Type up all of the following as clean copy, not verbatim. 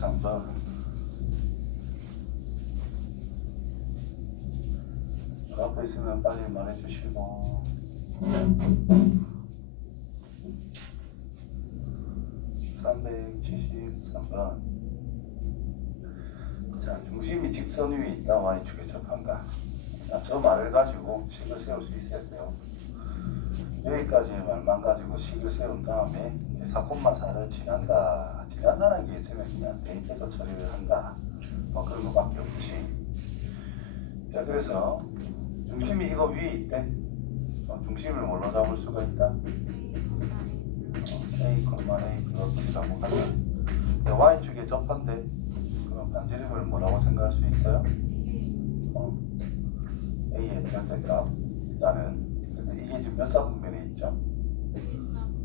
3번. 앞에 있으면 빨리 말해주시고. 373번. 자, 중심이 직선 위에 있다. Y축에 접한다. 자, 저 말을 가지고 식을 세울 수 있어야 돼요. 여기까지의 말만 가지고 식을 세운 다음에 이제 4,4를 지난다. 지난다는 게 있으면 그냥 대입해서 처리를 한다. 뭐 그런 것밖에 없지. 자, 그래서 중심이 이거 위에 있대. 중심을 뭘로 잡을 수가 있다? A, A 플러스라고 하면 Y축에 접한대. 그럼 반지름을 뭐라고 생각할 수 있어요? A의 절대값. 일단은 근데 이게 지금 몇 사분면에 있죠?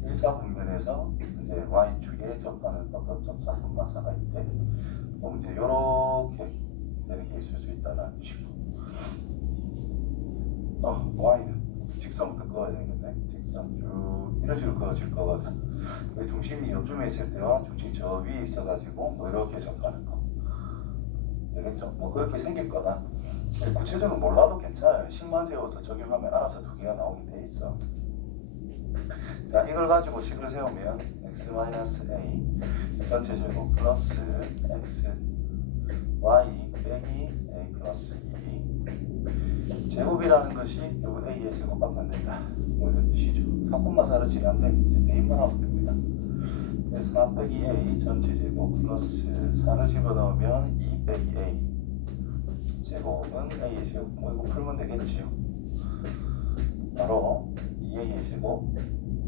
1사분면에서 이제 Y축에 접하는 어떤 접사분마사가 있대. 그럼 이제 요렇게 이렇게 있을 수 있다는 뜻이고. Y는 직선부터 그어야 되겠네. 직선 쭉 이런 식으로 그어질 거거든. 중심이 요쯤에 있을 때와 중심이 저 위에 있어가지고 뭐 이렇게 접하는 거. 되겠죠? 뭐 그렇게 생길 거다. 구체적으로 몰라도 괜찮아요. 식만 세워서 적용하면 알아서 두 개가 나오게 돼 있어. 자, 이걸 가지고 식을 세우면 x-a 전체 제곱 플러스 x y 빼기 a 플러스 2 제곱이라는 것이 요거 a의 제곱밖에 안 된다. 뭐 이런 뜻이죠. 4,4를 지난데 이제 대입만 하면 됩니다. 그래서 4 빼기 a 전체 제곱 플러스 4를 집어넣으면 2 빼기 a 제곱은 a의 제곱. 뭐 이거 풀면 되겠지요. 바로 2a의 제곱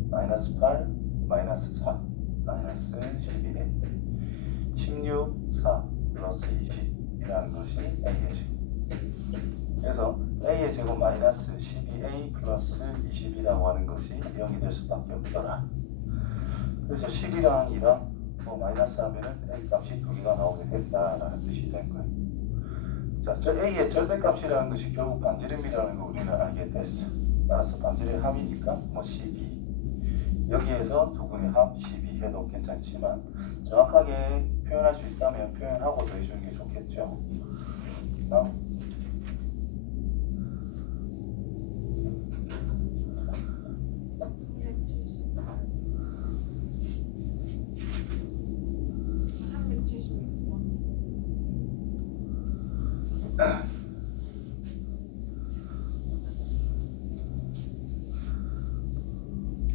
마이너스 8 마이너스 4 마이너스 11에 16 4 플러스 20이라는 것이 a의 제곱. 그래서 a의 제곱 마이너스 12a 플러스 20이라고 하는 것이 0이 될 수밖에 없더라. 그래서 10이랑 2랑 뭐 마이너스 하면은 a 값이 두 개가 나오게 된다라는 뜻이 된 거예요. 자, 저 a의 절대값이라는 것이 결국 반지름이라는 거 우리는 알게 됐어. 따라서 반지름의 합이니까 뭐 12. 여기에서 두 분의 합 12 해도 괜찮지만 정확하게 표현할 수 있다면 표현하고 더해주는 게 좋겠죠.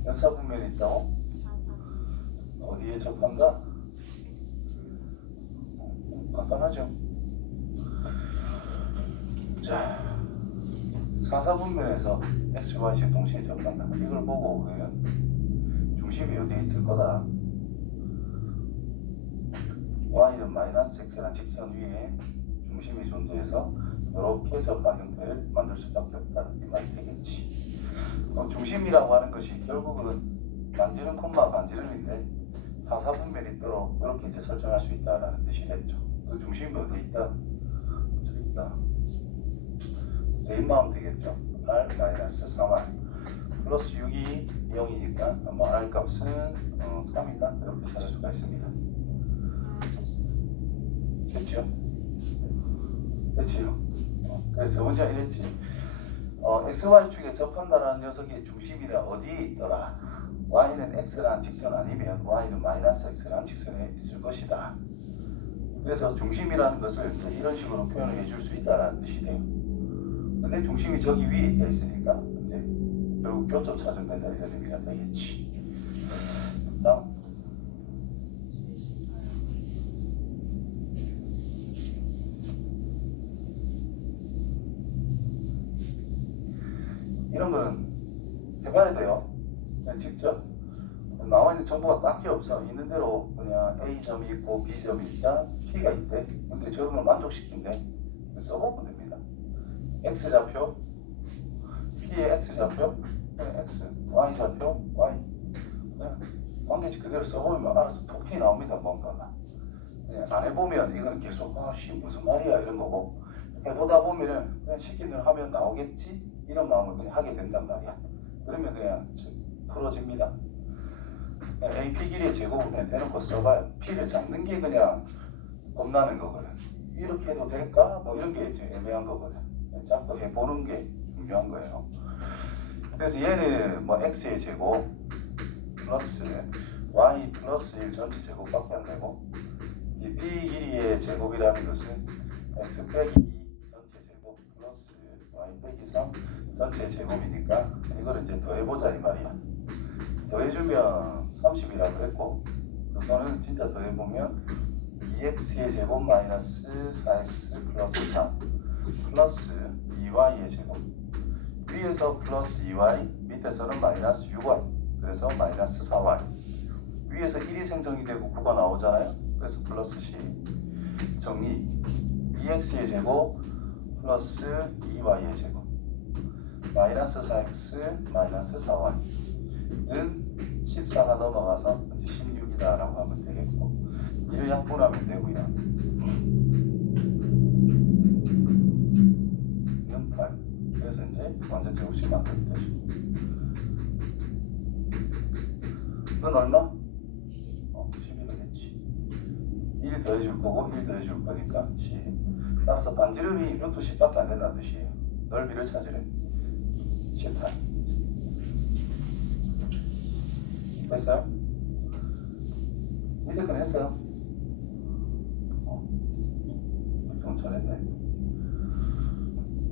몇 사분면이 있다고? 4사. 어디에 접한다? 간단하죠. 자, 4사분면에서 x, y씩 동시에 접한다. 이걸 보고 우리는 중심이 어디에 있을 거다. y는 마이너스 x라는 직선 위에 중심이 존재해서 이렇게 접한 형태를 만들 수밖에 없다. 이 말이 되겠지. 중심이라고 하는 것이 결국은 반지름 콤마 반지름인데 4사분면이 있도록 이렇게 이제 설정할 수 있다라는 뜻이겠죠. 그 중심이 어디 있다? 저기 있다. 대입만 하면 되겠죠. r 마이너스 3r 플러스 6이 0이니까 뭐 r 값은 3이다 이렇게 찾을 수가 있습니다. 됐죠? 됐지요? 그래서 저번에 이랬지. XY축에 접한다라는 녀석의 중심이라 어디에 있더라? Y는 X라는 직선 아니면 Y는 마이너스 X라는 직선에 있을 것이다. 그래서 중심이라는 것을 이런 식으로 표현을 해줄 수 있다는 뜻이 돼요. 근데 중심이 저기 위에 있으니까 이제 결국 교점 찾으면 된다 이런 의미가 되겠지. 다음. 이런 거는 해봐야 돼요. 그냥 직접 나와 있는 정보가 딱히 없어. 있는 대로 그냥 A점이 있고 B점이 있다, P가 있대. 근데 저런 걸 만족시킨대. 써보면 됩니다. X좌표, P의 X좌표, X, Y좌표, Y. 관계지 그대로 써보면 알아서 톡 나옵니다. 뭔가가. 그냥 안 해보면 이건 계속 무슨 말이야 이런 거고, 해보다 보면은 그냥 시킨 대로 하면 나오겠지 이런 마음을 그냥 하게 된단 말이야. 그러면 그냥 풀어집니다. AP 길이의 제곱을 그냥 대놓고 써봐요. P를 잡는 게 그냥 겁나는 거거든. 이렇게 해도 될까? 뭐 이런 게 좀 애매한 거거든. 자꾸 해보는 게 중요한 거예요. 그래서 얘는 뭐 x의 제곱 플러스 y 플러스 1 전체 제곱밖에 안 되고, 이 b 길이의 제곱이라는 것은 x 빼기 2 전체 제곱 플러스 y 빼기 3 전체 제곱이니까 이걸 이제 더해보자 이 말이야. 더해주면 30이라고 했고, 그거는 진짜 더해보면 2x의 제곱 마이너스 4x 플러스 3 플러스 2y의 제곱, 위에서 플러스 2y 밑에서는 마이너스 6y, 그래서 마이너스 4y, 위에서 1이 생성이 되고 9가 나오잖아요. 그래서 플러스 C 정리, 2x의 제곱 플러스 2y의 제곱 마이너스 4x 마이너스 4y는 14가 넘어가서 이제 16이다 라고 하면 되겠고, 이를 약분하면 되고요. 이는 8. 그래서 이제 완전 제곱식 만들면 되죠. 이건 얼마? 10이 되겠지. 1 더해줄 거고 1 더해줄 거니까 10. 따라서 반지름이 루트 10밖에 안 된다는 뜻이에요. 넓이를 찾으래. 18. 됐어요? 밑에 건 했어요? 좀 잘했네.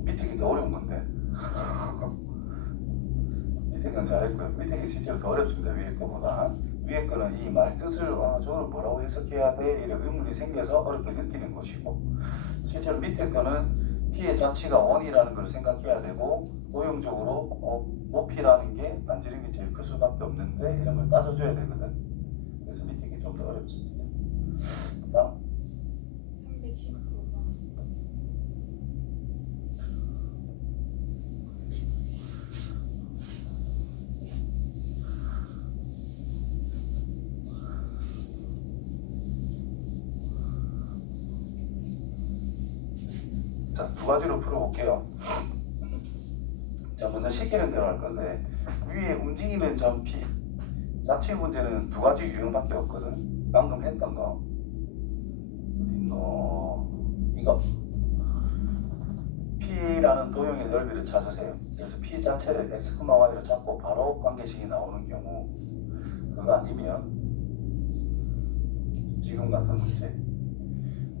밑에 게 더 어려운 건데. 밑에 건 잘했고요. 밑에 게 실제로 더 어렵습니다. 위에 거보다. 위에 거는 이 말 뜻을 저걸 뭐라고 해석해야 돼? 이런 의문이 생겨서 어렵게 느끼는 것이고, 실제로 밑에 거는 t의 자치가 1이라는 걸 생각해야 되고, 도형적으로 높이라는 게 반지름이 제일 클 수밖에 없는데 이런 걸 따져줘야 되거든. 그래서 밑에 게 좀 더 어렵습니다. 다음 319번. 자, 두 가지로 풀어볼게요. 자, 먼저 시키는 대로 할 건데, 위에 움직이는 점 P, 자치 문제는 두 가지 유형밖에 없거든. 방금 했던 거, 이거 P라는 도형의 넓이를 찾으세요. 그래서 P 자체를 x, y로 잡고 바로 관계식이 나오는 경우, 그거 아니면 지금 같은 문제,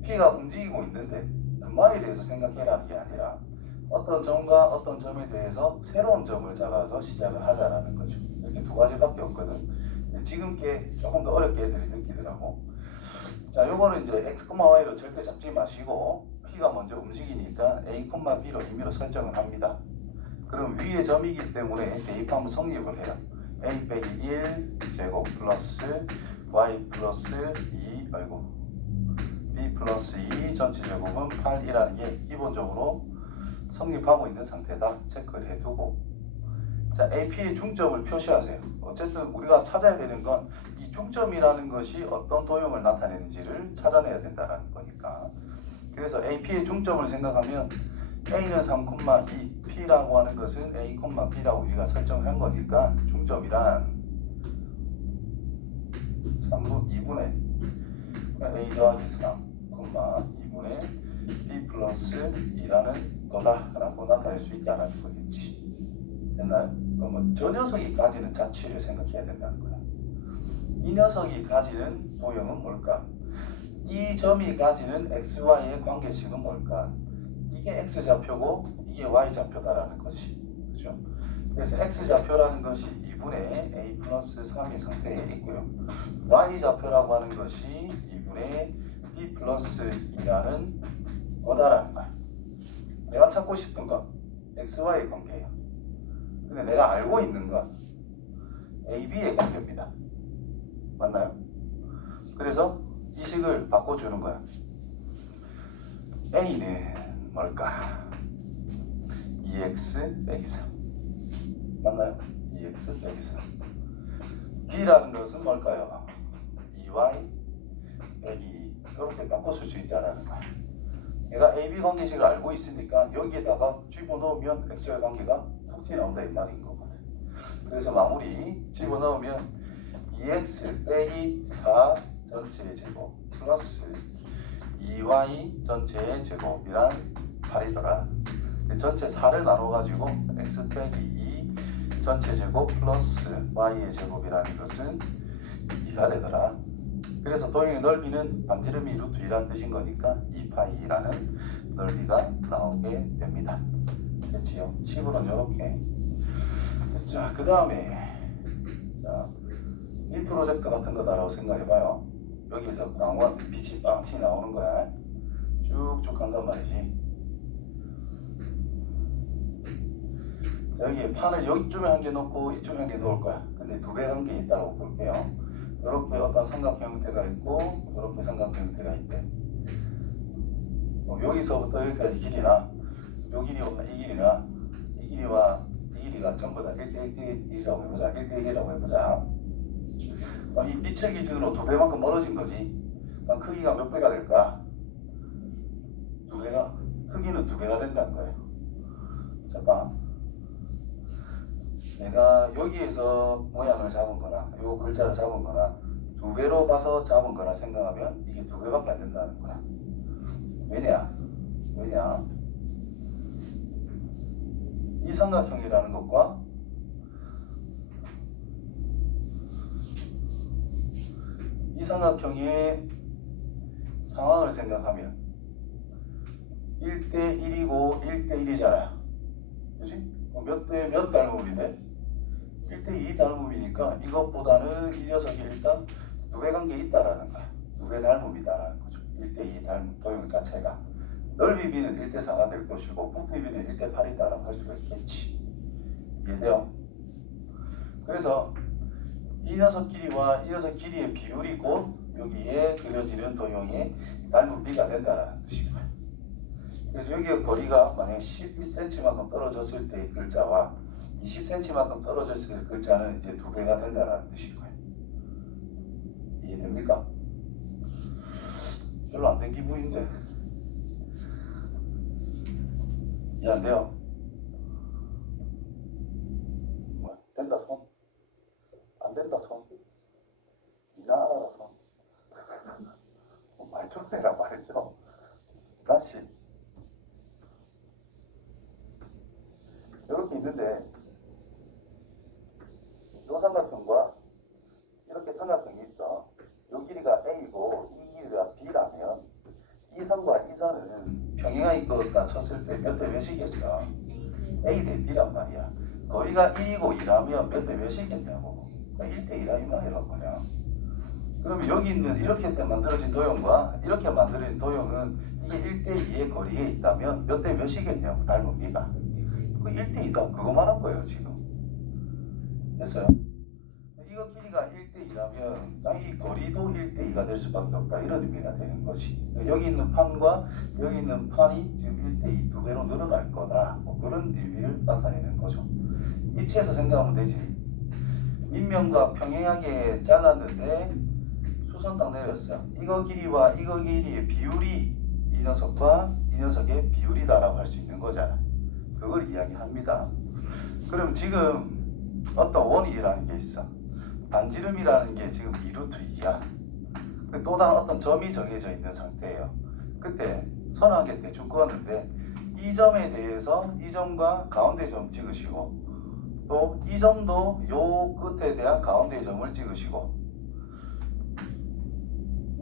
P가 움직이고 있는데 그만에 대해서 생각해라는 게 아니라 어떤 점과 어떤 점에 대해서 새로운 점을 잡아서 시작을 하자라는 거죠. 이렇게 두 가지밖에 없거든. 지금 게 조금 더 어렵게 애들이 느끼더라고. 자, 요거는 이제 x, y로 절대 잡지 마시고 P가 먼저 움직이니까 a, b로 임의로 설정을 합니다. 그럼 위에 점이기 때문에 대입하면 성립을 해요. a 빼기 1 제곱 플러스 y 플러스 2 b 플러스 2 전체 제곱은 8이라는 게 기본적으로 성립하고 있는 상태다. 체크를 해두고, 자, AP의 중점을 표시하세요. 어쨌든 우리가 찾아야 되는 건 이 중점이라는 것이 어떤 도형을 나타내는지를 찾아내야 된다는 거니까. 그래서 AP의 중점을 생각하면 A는 3,2, P라고 하는 것은 A, B라고 우리가 설정한 거니까 중점이란 2분의 A 더하기 3, 2분의 B 플러스 2라는 거다라고 나타낼 수 있다는 거겠지. 됐나요? 그러면 저 녀석이 가지는 자치를 생각해야 된다는 거야. 이 녀석이 가지는 도형은 뭘까? 이 점이 가지는 XY의 관계식은 뭘까? 이게 X좌표고 이게 Y좌표다라는 것이. 그죠? 그래서 X좌표라는 것이 2분의 A 플러스 3의 상태에 있고요. Y좌표라고 하는 것이 2분의 B 플러스 2라는 거다라는 거야. 내가 찾고 싶은 건 XY의 관계예요. 근데 내가 알고 있는 건 AB의 관계입니다. 맞나요? 그래서 이 식을 바꿔주는 거야. A는 뭘까? 2x 빼기 3. 맞나요? 2x 빼기 3. B라는 것은 뭘까요? 2y 빼기 2. 이렇게 바꿔 쓸 수 있다는 거야. 내가 AB 관계식을 알고 있으니까 여기에다가 집어넣으면 x의 관계가 톡 튀어나온다 이 말인 거거든. 그래서 마무리 집어넣으면 2x 빼기 4 전체 제곱 플러스 2y 전체의 제곱이란 8이더라. 전체 4를 나눠가지고 x 빼기 2 전체 제곱 플러스 y의 제곱이라는 것은 2가 되더라. 그래서 도형의 넓이는 반지름이 루트 2라는 뜻인 거니까 2파이라는 넓이가 나오게 됩니다. 됐지요? 식으로는 이렇게. 자, 그 다음에 이 프로젝트 같은 거다라고 생각해봐요. 여기서 광원 빛이 빵 나오는 거야. 쭉쭉 간단 말이지. 여기 판을 여기쯤에 한 개 넣고 이쪽에 한 개 넣을 거야. 근데 두 개 한 개 있다고 볼게요. 이렇게 어떤 삼각형 형태가 있고 이렇게 삼각형 형태가 있대. 여기서부터 여기까지 길이나 요 길이와 이 길이나 이 길이와 이 길이가 전부 다 1대1이라고 해보자. 1대1이라고 해보자. 이 빛의 기준으로 두 배만큼 멀어진 거지. 그럼 크기가 몇 배가 될까? 두 배가, 크기는 두 배가 된다는 거예요. 잠깐. 내가 여기에서 모양을 잡은 거나 요 글자를 잡은 거나 두 배로 봐서 잡은 거나 생각하면 이게 두 배밖에 안 된다는 거야. 왜냐? 이 삼각형이라는 것과 이 삼각형의 상황을 생각하면 1대1이고 1대1이잖아요. 그치? 몇 대 몇 닮음이 돼? 1대2 닮음이니까 이것보다는 이 녀석이 일단 두 배 관계 있다라는 거야. 두 배 닮음이다라는 거죠. 1대2 닮음 도형 자체가. 넓이 B는 1대4가 될 것이고 부피 B는 1대8이다라고 할 수가 있겠지. 이해돼요? 그래서 이 녀석 길이와 이 녀석 길이의 비율이 곧 여기에 그려지는 도형의 닮은 B가 된다는 뜻인 거예요. 그래서 여기의 거리가 만약 11cm만큼 떨어졌을 때의 글자와 20cm만큼 떨어졌을 때 글자는 이제 두 배가 된다는 뜻인 거예요. 이해됩니까? 별로 안 된 기분인데. 이해 안 돼요? 뭐, 된다 손? 안 된다 손? 이상하다 손? 말초대란 말이죠. 다시 이렇게 있는데 이 삼각형과 이렇게 삼각형이 있어. 이 길이가 A고 이 길이가 B라면 이 선과 이 선은 평행하게 긋다 쳤을 때 몇 대 몇이겠어? A 대 B란 말이야. 거리가 1이고 2라면 몇 대 몇이겠냐고. 1대2라 이 말이란 말이야. 그러면 여기 있는 이렇게 만들어진 도형과 이렇게 만들어진 도형은 이게 1대2의 거리에 있다면 몇 대 몇이겠냐고. 닮은 B가. 그 1대2다. 그거 말한 거예요 지금. 됐어요? 이거 길이가 1대2라면 이 거리도 1대2가 될 수밖에 없다. 이런 의미가 되는 것이. 여기 있는 판과 여기 있는 판이 지금 1대2 두 배로 늘어날 거다. 뭐 그런 의미를 나타내는 거죠. 입체해서 생각하면 되지. 밑면과 평행하게 잘랐는데 수선 딱 내렸어요. 이거 길이와 이거 길이의 비율이 이 녀석과 이 녀석의 비율이다라고 할 수 있는 거잖아. 그걸 이야기합니다. 그럼 지금 어떤 원이라는 게 있어. 반지름이라는 게 지금 2루트 2야. 또 다른 어떤 점이 정해져 있는 상태예요. 그때 선하게 대충 그었는데 이 점에 대해서 이 점과 가운데 점 찍으시고 또 이 점도 요 끝에 대한 가운데 점을 찍으시고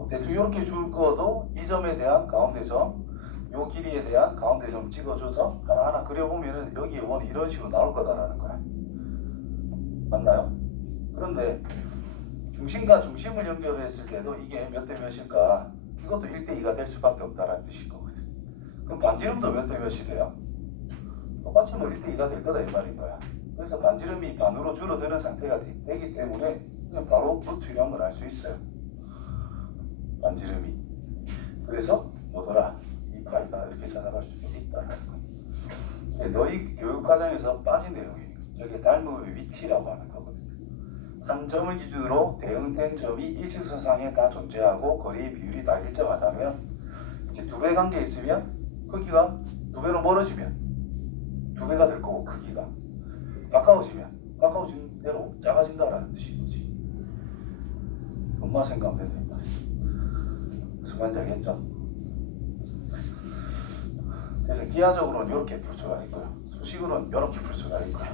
대충 이렇게 줄 거도 이 점에 대한 가운데 점, 요 길이에 대한 가운데 점 찍어줘서 하나하나 그려보면은 여기에 원이 이런 식으로 나올 거다라는 거야. 맞나요? 그런데 중심과 중심을 연결했을 때도 이게 몇 대 몇일까? 이것도 1대2가 될 수밖에 없다라는 뜻인 거거든. 그럼 반지름도 몇 대 몇이 돼요? 똑같이 뭐 1대2가 될 거다 이 말인 거야. 그래서 반지름이 반으로 줄어드는 상태가 되기 때문에 그냥 바로 루트 2라는 걸 알 수 있어요. 반지름이. 그래서 뭐더라? 2파이다 이렇게 찾아갈 수 있다라는 거야. 너희 교육 과정에서 빠진 내용이에요. 저게 닮음의 위치라고 하는 거거든요. 한 점을 기준으로 대응된 점이 일직선상에 다 존재하고 거리의 비율이 다 일정하다면 이제 두 배 관계 있으면 크기가 두 배로 멀어지면 두 배가 될 거고 크기가 가까워진 대로 작아진다라는 뜻인 거지. 엄마 생각하면 된다. 무슨 말인지 알겠죠? 그래서 기하적으로는 이렇게 풀 수가 있고요. 수식으로는 이렇게 풀 수가 있고요.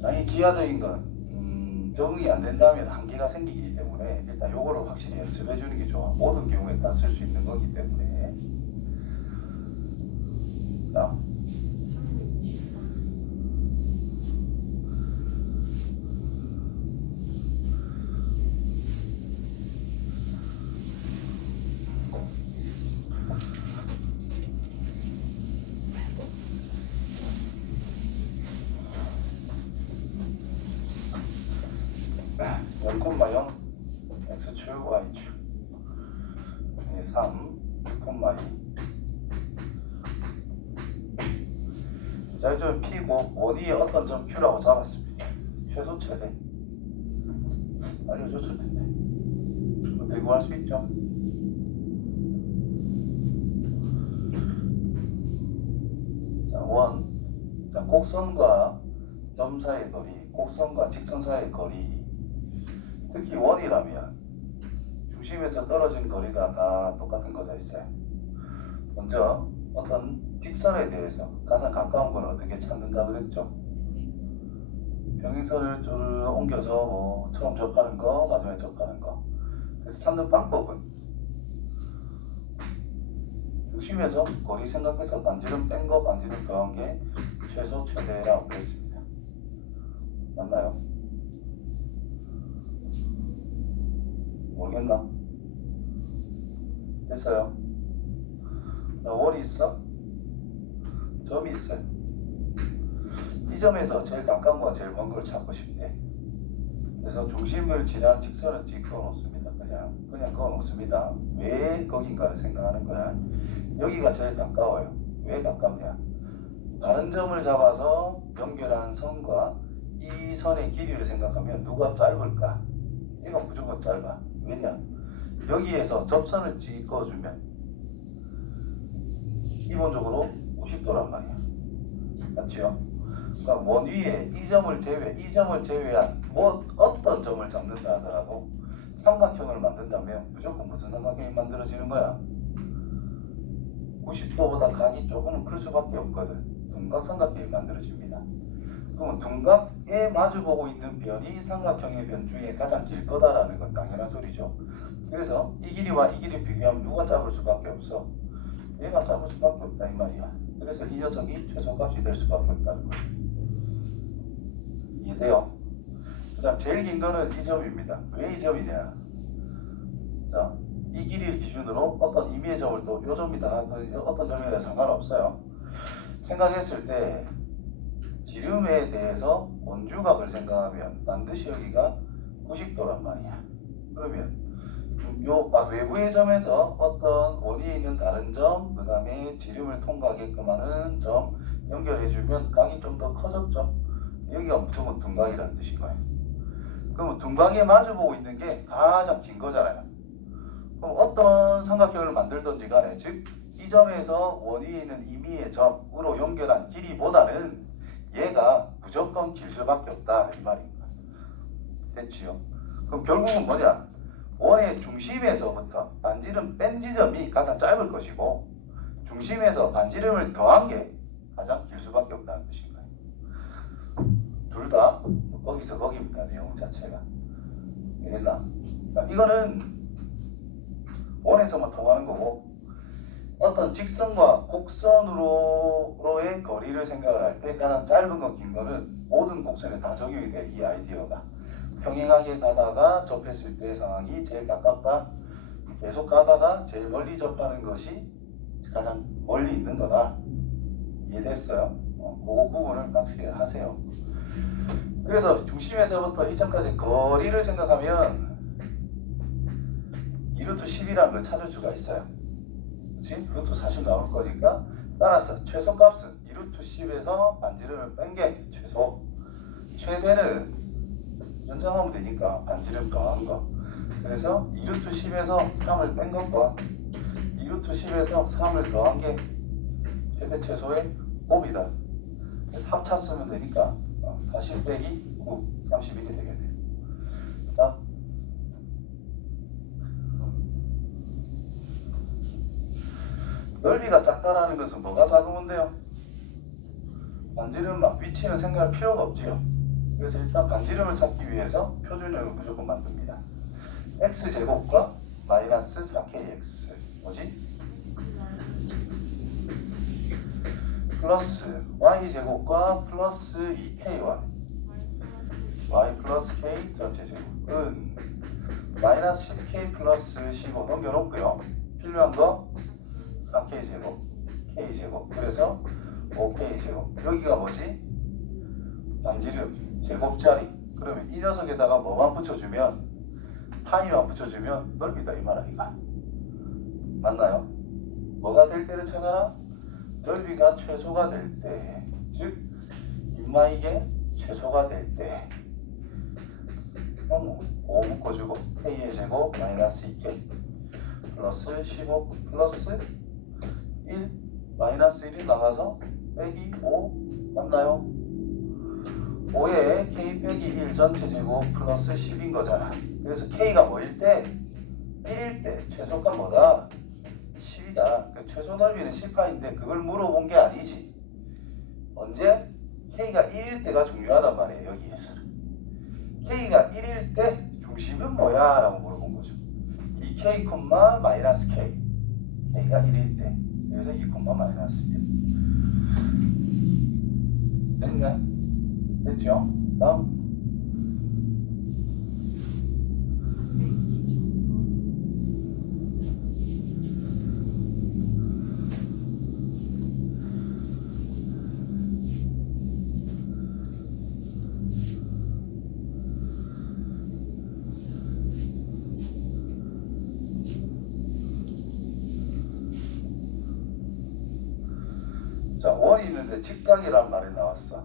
만약에 기하적인 건 적응이 안 된다면 한계가 생기기 때문에 일단 요거를 확실히 연습해 주는 게 좋아. 모든 경우에 다 쓸 수 있는 거기 때문에. 자. (0,0) x축 y축 3, 6,2 자, 좀 P고 원위의 어떤 점 Q라고 잡았습니다. 최소 최대 알려줬을 텐데 어떻게 구할 수 있죠? 자, 원. 자, 곡선과 점 사이의 거리, 곡선과 직선 사이의 거리. 특히 원이라면 중심에서 떨어진 거리가 다 똑같은 거져 있어요. 먼저 어떤 직선에 대해서 가장 가까운 걸 어떻게 찾는다 그랬죠? 평행선을 쭉 옮겨서 뭐 처음 접하는 거, 마지막에 접하는 거. 그래서 찾는 방법은 중심에서 거리 생각해서 반지름 뺀 거, 반지름 더한 게 최소 최대라고 그랬습니다. 맞나요? 모르겠나? 됐어요? 원이 있어? 점이 있어요. 이 점에서 제일 가까운 거와 제일 먼 걸 찾고 싶대. 그래서 중심을 지난 직선을 그어 놓습니다. 그냥 그어 놓습니다. 왜 거긴가를 생각하는 거야. 여기가 제일 가까워요. 왜 가깝냐? 다른 점을 잡아서 연결한 선과 이 선의 길이를 생각하면 누가 짧을까? 이건 무조건 짧아. 왜냐? 여기에서 접선을 찍어주면 기본적으로 90도란 말이야. 맞죠? 그러니까 원 위에 이 점을 제외한 뭐 어떤 점을 잡는다 하더라도 삼각형을 만든다면 무조건 무슨 삼각형이 만들어지는 거야? 90도보다 각이 조금은 클 수밖에 없거든. 둔각삼각형이 만들어집니다. 그러면 둔각에 마주보고 있는 변이 삼각형의 변 중에 가장 길 거다라는 건 당연한 소리죠. 그래서 이 길이와 이 길이 비교하면 누가 짧을 수밖에 없어? 얘가 짧을 수밖에 없다 이 말이야. 그래서 이 녀석이 최소값이 될 수밖에 없다는 거예요. 이해돼요? 그 다음 제일 긴 거는 이 점입니다. 왜 이 점이냐? 자, 이 길이를 기준으로 어떤 임의의 점을 또 요 점이다 어떤 점이나 상관없어요. 생각했을 때 지름에 대해서 원주각을 생각하면 반드시 여기가 90도란 말이야. 그러면 요 외부의 점에서 어떤 원위에 있는 다른 점, 그 다음에 지름을 통과하게끔 하는 점 연결해주면 각이 좀 더 커졌죠. 여기가 무조건 둔각이라는 뜻인 거예요. 그러면 둔각에 마주보고 있는 게 가장 긴 거잖아요. 그럼 어떤 삼각형을 만들든지 간에 즉 이 점에서 원위에 있는 임의의 점으로 연결한 길이보다는 얘가 무조건 길 수밖에 없다 이 말입니다. 됐지요? 그럼 결국은 뭐냐? 원의 중심에서부터 반지름 뺀 지점이 가장 짧을 것이고 중심에서 반지름을 더한 게 가장 길 수밖에 없다는 뜻인 거예요. 둘 다 거기서 거기입니다. 내용 자체가. 이해됐나? 그러니까 이거는 원에서만 통하는 거고 어떤 직선과 곡선으로의 거리를 생각을 할 때 가장 짧은 거 긴 거는 모든 곡선에 다 적용이 돼. 이 아이디어가. 평행하게 가다가 접했을 때 상황이 제일 가깝다. 계속 가다가 제일 멀리 접하는 것이 가장 멀리 있는 거다. 이해됐어요? 그거 부분을 확실히 하세요. 그래서 중심에서부터 이 점까지 거리를 생각하면 2루트 10이라는 걸 찾을 수가 있어요. 그치? 루트 40 나올 거니까 따라서 최소값은 2루트 10에서 반지름을 뺀 게 최소. 최대는 연장하면 되니까 반지름 더한 거. 그래서 2루트 10에서 3을 뺀 것과 2루트 10에서 3을 더한 게 최대 최소의 곱이다. 합차 쓰면 되니까 40 빼기 9, 31이 되겠네요. 자, 넓이가 작다라는 것은 뭐가 작으면 돼요? 반지름 위치는 생각할 필요가 없지요. 그래서 일단 반지름을 찾기 위해서 표준형을 무조건 만듭니다. x제곱과 마이너스 4kx 뭐지? 플러스 y제곱과 플러스 2ky y 플러스 k 전체제곱은 마이너스 10k 플러스 15 넘겨놓고요. 필요한 거 4k제곱 k제곱 그래서 5k제곱 여기가 뭐지? 반지름 제곱자리 그러면 이 녀석에다가 뭐만 붙여주면 파이만 붙여주면 넓이다 이 말 아이가 맞나요? 뭐가 될 때를 찾아라? 넓이가 최소가 될 때 즉 인마이게 최소가 될때 5 묶어주고 k의 제곱 마이너스 2k 플러스 15 플러스 1 마이너스 1이 나가서 빼기 5 맞나요? 5에 k 빼기 1 전체 제곱 플러스 10인 거잖아. 그래서 k가 뭐일 때? 1일 때 최소가 뭐다? 10이다. 그 최소 넓이는 10파인데 그걸 물어본 게 아니지. 언제? k가 1일 때가 중요하단 말이에요. 여기에서는. k가 1일 때 중심은 뭐야? 라고 물어본 거죠. 2k, 마이너스 k. k가 1일 때. 그래서 2, 마이너스 1. 됐네? 됐죠? 다음. 자, 원이 있는데 직각이란 말이 나왔어.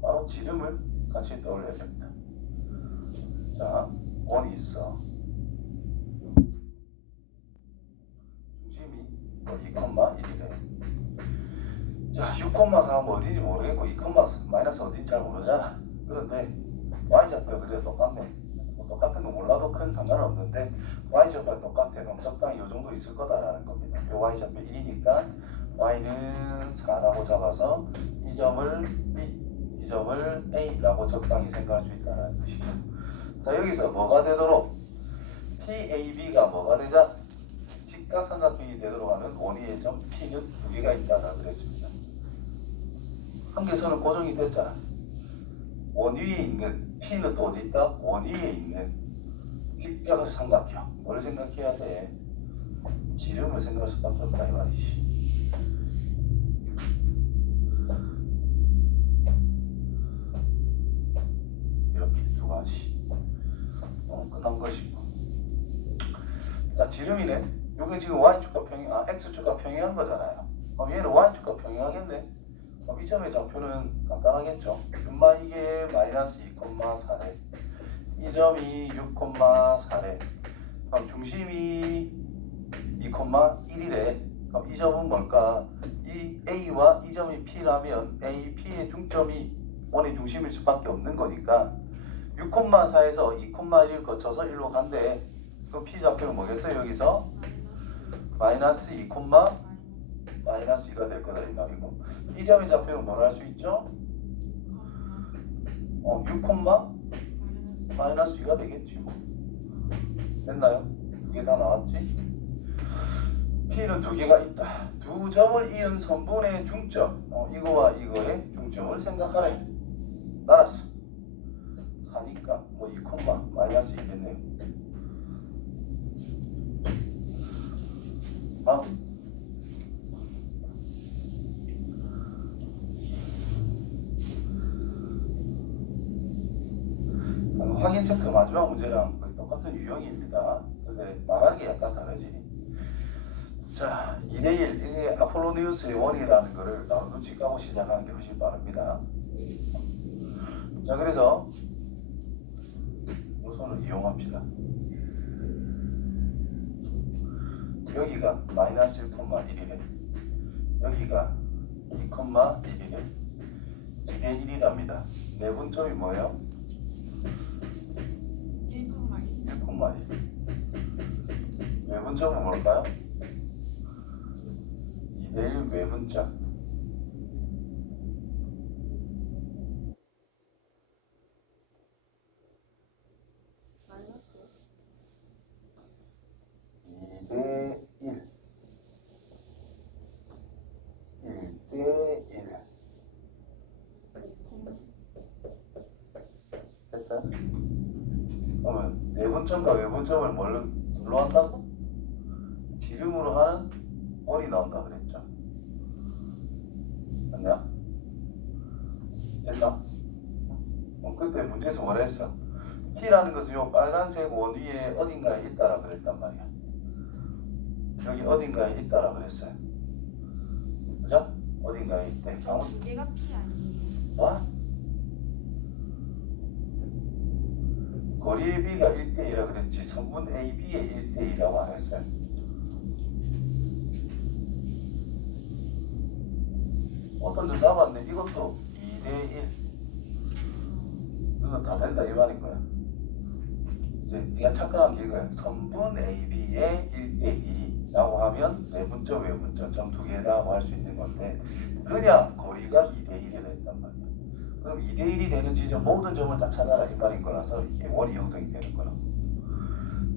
바로 지름을 같이 떠올려야 됩니다. 자, 원이 있어. 중심이 2,1이래. 자, 6,4는 어딘지 모르겠고 2, 마이너스 어딘지 잘 모르잖아. 그런데 y좌표가 그래도 똑같네. 뭐 똑같은 거 몰라도 큰 상관은 없는데 y좌표가 똑같아. 그럼 적당히 이 정도 있을 거다라는 겁니다. 이 y좌표 1이니까 y는 4라고 잡아서 이 점을 B, 이 점을 A라고 적당히 생각할 수 있다는 뜻이죠. 자, 여기서 뭐가 되도록 PAB가 뭐가 되자? 직각삼각형이 되도록 하는 원위의 점 P는 두 개가 있다고 그랬습니다. 한계선은 고정이 됐잖아. 원 위에 있는 P는 또 어디 있다? 원 위에 있는 직각삼각형. 뭘 생각해야 돼? 지름을 생각할 수밖에 없다 이 말이지. 이렇게 두 가지. 끝난 것이고. 자, 지름이네. 여기 지금 y축과 평행, x축과 평행한 거잖아요. 그럼 얘는 y축과 평행하겠네. 그럼 이 점의 좌표는 간단하겠죠. 분마 이게 마이너스 2,4래. 이 점이 6,4래. 그럼 중심이 2,1이래. 그럼 이 점은 뭘까? 이 A와 이 점이 P라면 A, P의 중점이 원의 중심일 수밖에 없는 거니까 6,4에서 2,1을 거쳐서 1로 간대. 그럼 P 좌표는 뭐겠어요? 여기서 마이너스 2, 마이너스 2가 될 거다 이 말이고 이 점의 좌표는 뭘 할 수 있죠? 6, 마이너스 2가 되겠지 뭐. 됐나요? 두 개 다 나왔지? P는 두 개가 있다. 두 점을 이은 선분의 중점 이거와 이거의 중점을 생각하래. 알았어. 4니까 뭐 2, 마이너스 2겠네요. 확인 체크 마지막 문제랑 거의 똑같은 유형입니다. 근데 말하는 게 약간 다르지. 자, 2대1 이게 아폴로니우스의 원이라는 거를 눈치 까고 시작하는 게 훨씬 빠릅니다. 자, 그래서 요소를 이용합시다. 여기가 마이너스 1,1이래. 여기가 2,1이래. 2대 1이랍니다. 내분점이 뭐예요? 1,1. 내분점은 뭘까요? 2대1 외분점. 마이너스 2대1 1대1 됐어요? 그러면 내분점과 외분점을 뭘로 한다고? 지름으로 하는 원이 나온다 그랬죠. 맞냐? 됐나? 그때 문제에서 뭐라 했어? t라는 것은 요 빨간색 원 위에 어딘가에 있다라 그랬단 말이야. 여기 어딘가에 있다라 그랬어요. 그죠? 어딘가에 있대. 두 개가 P 아니에요? 뭐? 거리의 B가 1대2라 그랬지 선분 AB의 1대2라고 안 했어요. 어떤 점 잡았네. 이것도 2대1. 이거 다 된다 이 말인 거야. 이제 네가 착각한 게 이거야. 선분 AB의 1대2라고 하면 내분점 외분점 점 두 개라고 할 수 있는 건데 그냥 거리가 2대1이라 했단 말이야. 그럼 2대1이 되는 지점 모든 점을 다 찾아라 이 말인 거라서 이게 원이 형성이 되는 거라고.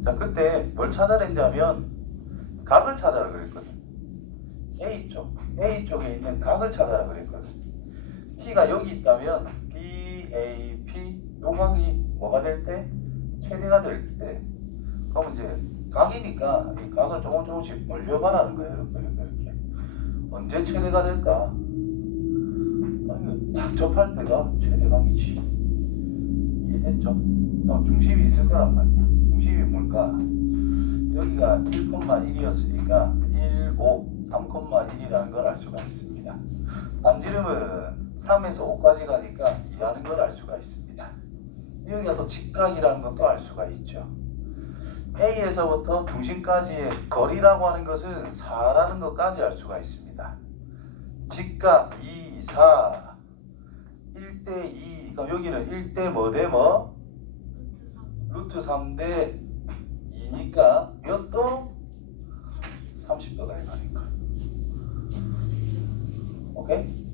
자 그때 뭘 찾아냈냐면 각을 찾아라 그랬거든. A 쪽에 있는 각을 찾아라 그랬거든. P가 여기 있다면 BAP 요 각이 뭐가 될 때? 최대가 될 때. 그럼 이제 각이니까 이 각을 조금씩 벌려봐라는 거예요. 이렇게. 언제 최대가 될까? 딱 접할 때가 최대각이지. 이해됐죠? 중심이 있을 거란 말이야. 중심이 뭘까? 여기가 1,1이었으니까 1, 5, 3,1이라는 걸 알 수가 있습니다. 반지름은 3에서 5까지 가니까 2라는 걸 알 수가 있습니다. 여기가 또 직각이라는 것도 알 수가 있죠. A에서부터 중심까지의 거리라고 하는 것은 4라는 것까지 알 수가 있습니다. 직각 2, 4 1대2 그럼 여기는 1대 뭐 대 뭐? 루트 3대 2니까 몇 도? 30도다 이 말인가. 오케이?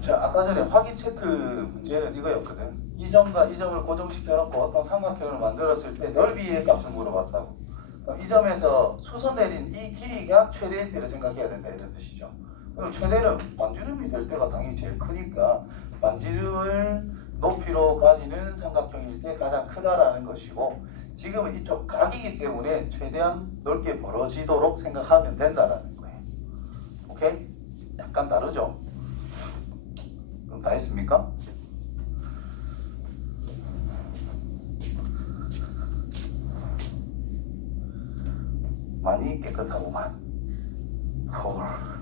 자 아까 전에 확인 체크 문제는 이거였거든. 이 점과 이 점을 고정시켜놓고 어떤 삼각형을 만들었을 때 넓이의 값을 물어봤다고. 그럼 이 점에서 수소 내린 이 길이가 최대일 때를 생각해야 된다 이런 뜻이죠. 그럼 최대는 반지름이 될 때가 당연히 제일 크니까 반지름을 높이로 가지는 삼각형일 때 가장 크다라는 것이고 지금은 이쪽 각이기 때문에 최대한 넓게 벌어지도록 생각하면 된다라는 거예요. 오케이? 약간 다르죠? 그럼 다 했습니까? 많이 깨끗하구만. 헐.